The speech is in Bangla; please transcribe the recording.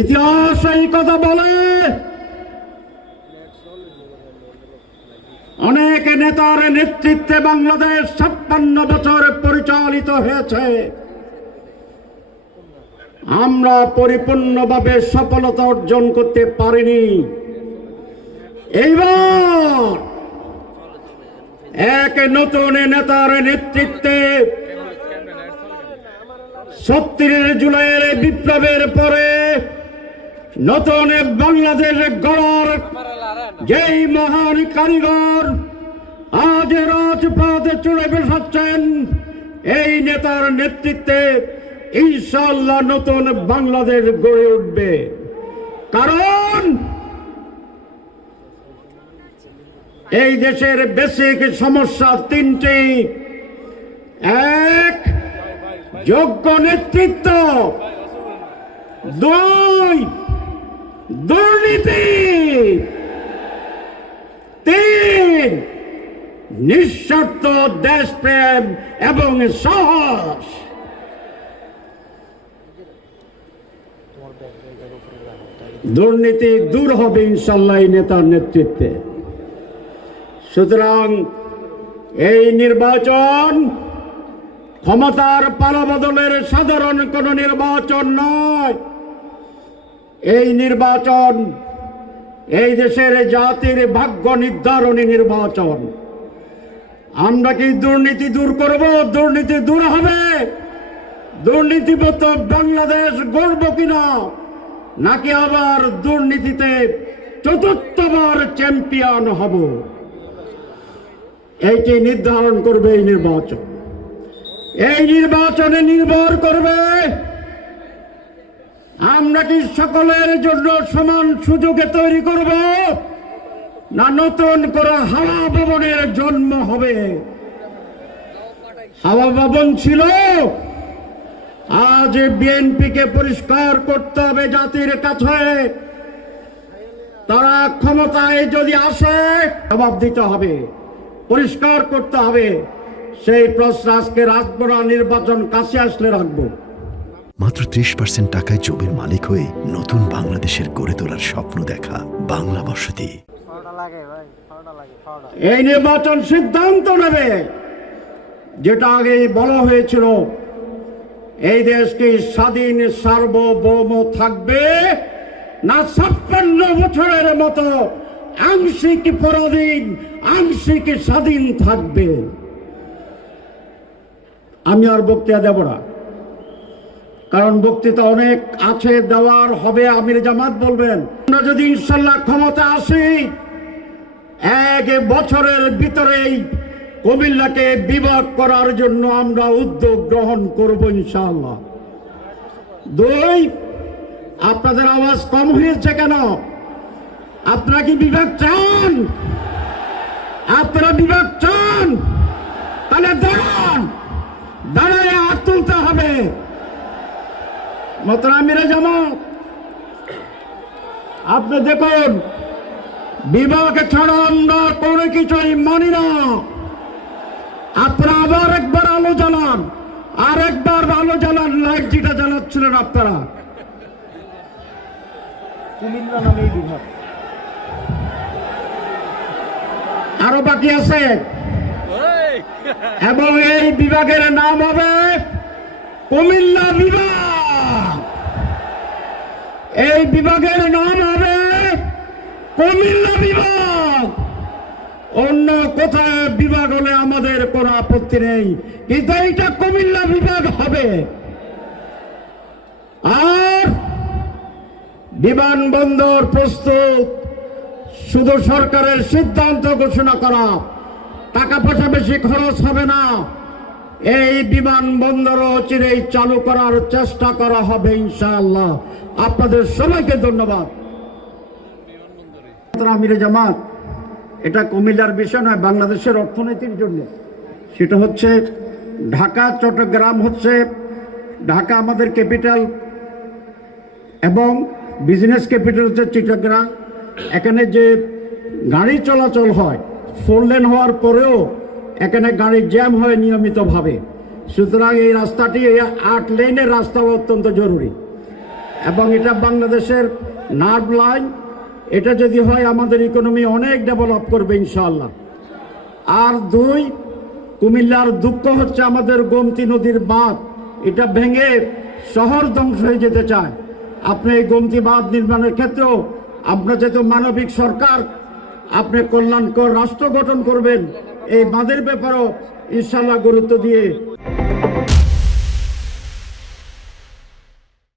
ইতিহাস এই কথা বলে। অনেক নেতার নেতৃত্বে বাংলাদেশ 56 বছর পরিচালিত হয়েছে। আমরা পরিপূর্ণভাবে সফলতা অর্জন করতে পারিনি। এইবার এক নতুন নেতার নেতৃত্বে ৩৬ জুলাইয়ের বিপ্লবের পরে নতুন বাংলাদেশ গড়ার যেই মহান কারিগর আজ রাজপথে চড়ে বসাচ্ছেন, এই নেতার নেতৃত্বে ইনশাআল্লাহ নতুন বাংলাদেশ গড়ে উঠবে। কারণ এই দেশের বেসিক সমস্যা তিনটি: এক, যোগ্য নেতৃত্ব; দুই, দুর্নীতি; তিন, নিঃস্বার্থ দেশপ্রেম এবং সাহস। দুর্নীতি দূর হবে ইনশাআল্লাহ এই নেতার নেতৃত্বে। সুতরাং এই নির্বাচন ক্ষমতার পালাবদলের সাধারণ কোন নির্বাচন নয়। এই নির্বাচন এই দেশের জাতির ভাগ্য নির্ধারণী নির্বাচন। আমরা কি দুর্নীতি দূর করব? দুর্নীতি দূর হবে। দুর্নীতিমুক্ত বাংলাদেশ গড়ব কিনা, নাকি আবার দুর্নীতিতে চতুর্থবার চ্যাম্পিয়ন হব, এইটি নির্ধারণ করবে এই নির্বাচন। এই নির্বাচনে নির্ভর করবে আমরা কি সকলের জন্য সমান সুযোগে তৈরি করব, না নতুন করে হাওয়া ভবনের জন্ম হবে। হাওয়া ভবন ছিল, আজ বিএনপিকে পরিষ্কার করতে হবে জাতির কাছে। তারা ক্ষমতায় যদি আসে জবাব দিতে হবে, পরিষ্কার করতে হবে। সেই প্রশ্ন আজকে রাখবো না, নির্বাচন কাছে আসলে রাখবো। মাত্র 30% টাকায় জমির মালিক হয়ে নতুন বাংলাদেশের গড়ে তোলার স্বপ্ন দেখা বাংলা বসতি। এই নির্বাচন সিদ্ধান্ত নেবে, যেটা আগে বলা হয়েছিল, এই দেশ কি স্বাধীন সার্বভৌম থাকবে, না 56 বছরের মতো আংশিক পরাধীন আংশিক স্বাধীন থাকবে। আমি আর বক্তৃতা দেব না, কারণ বক্তৃতা অনেক আছে, দেওয়ার হবে। আমির জামাত বলবেন, আমরা যদি ইনশাল্লাহ ক্ষমতা আসি, 1 বছরের ভিতরেই কুমিল্লাকে বিভাগ করার জন্য আমরা উদ্যোগ গ্রহণ করব ইনশাআল্লাহ। 2, আপনাদের আওয়াজ কম হয়েছে কেন? আপনারা কি বিভাগ চান? আপনারা বিভাগ চান? তাহলে দাঁড়ান, দাঁড়ায় হাত তুলতে হবে। মোহতারামিরা জামাত, আপনি দেখুন, বিভাগ ছাড়া আমরা কোনো কিছুই মানি না। আপনারা আবার একবার আলো জ্বালান, আর একবার আলো জ্বালান। লাইট যেটা জ্বালাচ্ছিলেন আপনারা, কুমিল্লা নামে বিভাগ আরো বাকি আছে, এবং এই বিভাগের নাম হবে কুমিল্লা বিভাগ। এই বিভাগের নাম হবে কুমিল্লা বিভাগ। অন্য কোথায় বিভাগ হলে আমাদের কোনো আপত্তি নেই, কিন্তু এইটা কুমিল্লা বিভাগ হবে। আর বিমানবন্দর প্রস্তুত, শুধু সরকারের সিদ্ধান্ত ঘোষণা করা, টাকা পয়সা বেশি খরচ হবে না। এই বিমানবন্দরও চিরেই চালু করার চেষ্টা করা হবে ইনশাআল্লাহ। আপনাদের সবাইকে ধন্যবাদ। আমির জামাত, এটা কুমিল্লার বিষয় নয়, বাংলাদেশের অর্থনীতির জন্য। সেটা হচ্ছে ঢাকা চট্টগ্রাম হচ্ছে, ঢাকা আমাদের ক্যাপিটাল এবং বিজনেস ক্যাপিটাল হচ্ছে চিটাগাং। এখানে যে গাড়ি চলাচল হয়, 4 লেন হওয়ার পরেও এখানে গাড়ি জ্যাম হয় নিয়মিতভাবে। সুতরাং এই রাস্তাটি 8 লেনের রাস্তা অত্যন্ত জরুরি। এবং এটা বাংলাদেশের নার্ভ লাইন। এটা যদি হয় আমাদের ইকোনমি অনেক ডেভেলপ করবে ইনশাআল্লাহ। আর দুই, কুমিল্লার দুঃখ হচ্ছে আমাদের গোমতী নদীর বাঁধ, এটা ভেঙে শহর ধ্বংস হয়ে যেতে চায়। আপনি এই গোমতী বাঁধ নির্মাণের ক্ষেত্রেও আপনার যেহেতু মানবিক সরকার, আপনি কল্যাণকর রাষ্ট্র গঠন করবেন, এই বাঁধের ব্যাপারেও ইনশাআল্লাহ গুরুত্ব দিয়ে